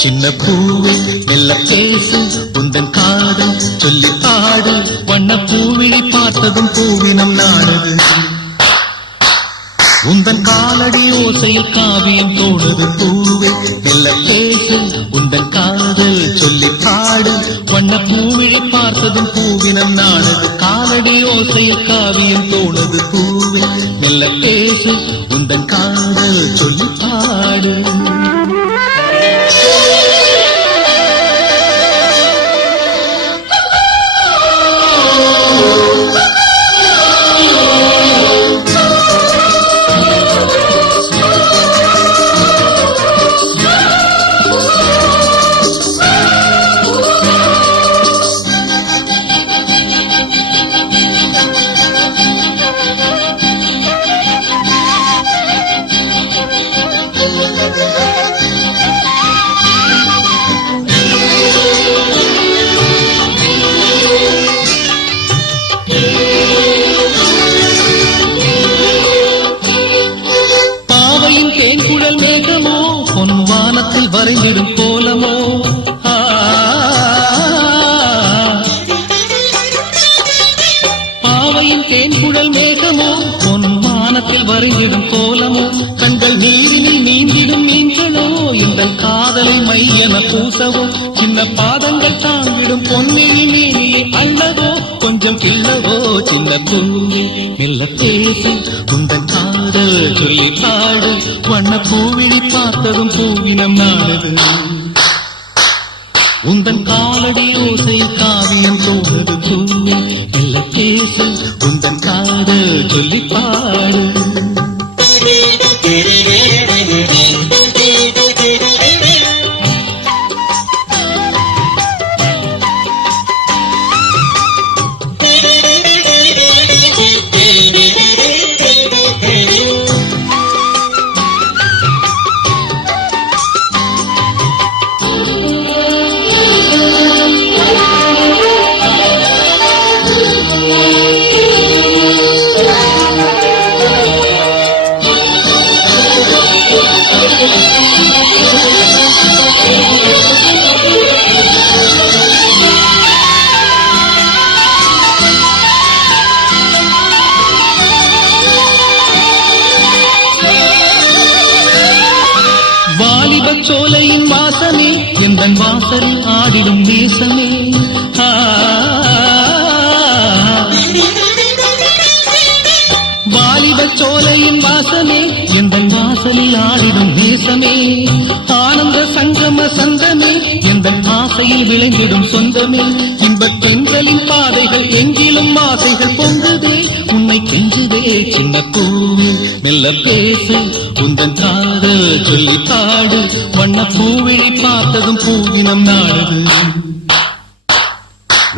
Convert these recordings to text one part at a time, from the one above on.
சின்ன பூவே மெல்ல பேசு உந்தன் காதல் சொல்லி ஆடு வண்ண பூவிழி பார்த்ததும் பூவினம் நாடுது உந்தன் காலடி ஓசையில் காவியம் தோடுது பூவே மெல்ல பேசு உந்தன் காதல் சொல்லி ஆடு வண்ண பூவிழி பார்த்ததும் பூவினம் நாடுது காலடி ஓசையில் காவியம் தோடுது பூவே மெல்ல பேசு உந்தன் காதல் சொல்லி ஆடு வரைந்திடும் கோலமோ பாவையின் தேன்குழல் மேகமோ பொன் வானத்தில் வரைந்திடும் கோலமோ கண்கள் நீரினில் நீந்திடும் மீன்களோ எங்கள் காதலை மையென பூசவோ சின்ன பாதங்கள் தாங்கிடும் பொன்னில் மேனியை அள்ளவோ கொஞ்சம் கிள்ளவோ சின்ன பூவே மெல்ல பேசு உந்தன் காதல் சொல்லி பாடு வண்ண பூவிழி பார்த்ததும் பூவினம் நாடுது உந்தன் காலடி ஓசை காவியம் தோடுது பூவே மெல்ல பேசு உந்தன் காதல் சொல்லி பாடு சோலையின் வாசமே எந்தன் வாசலில் ஆடிடும் நேசமே வாலிப சோலையின் வாசமே எந்தன் வாசலில் ஆடிடும் நேசமே ஆனந்த சங்கம சந்தமே எந்தன் ஆசையில் விளைந்திடும் சொந்தமே இன்பத் பெண்களின் பாதைகள் எங்கிலும் ஆசைகள் பொங்குதே உன்னை கெஞ்சுதே சின்ன பூவே மெல்ல பேசு உந்தன் காதல் சொல்லி பாடு வண்ண பூவிழி பார்த்ததும் பூவினம் நாடுது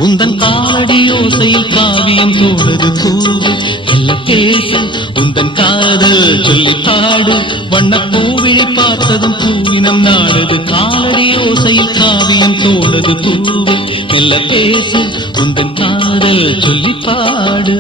உந்தன் காலடி ஓசையில் காவியம் தோடுது பூவே மெல்ல பேசு உந்தன் காதல் சொல்லி பாடு வண்ண பூவிழி பார்த்ததும் பூவினம் நாடுது காலடி ஓசையில் காவியம் தோடுது பூவே மெல்ல பேசு உந்தன் காதல் சொல்லி பாடு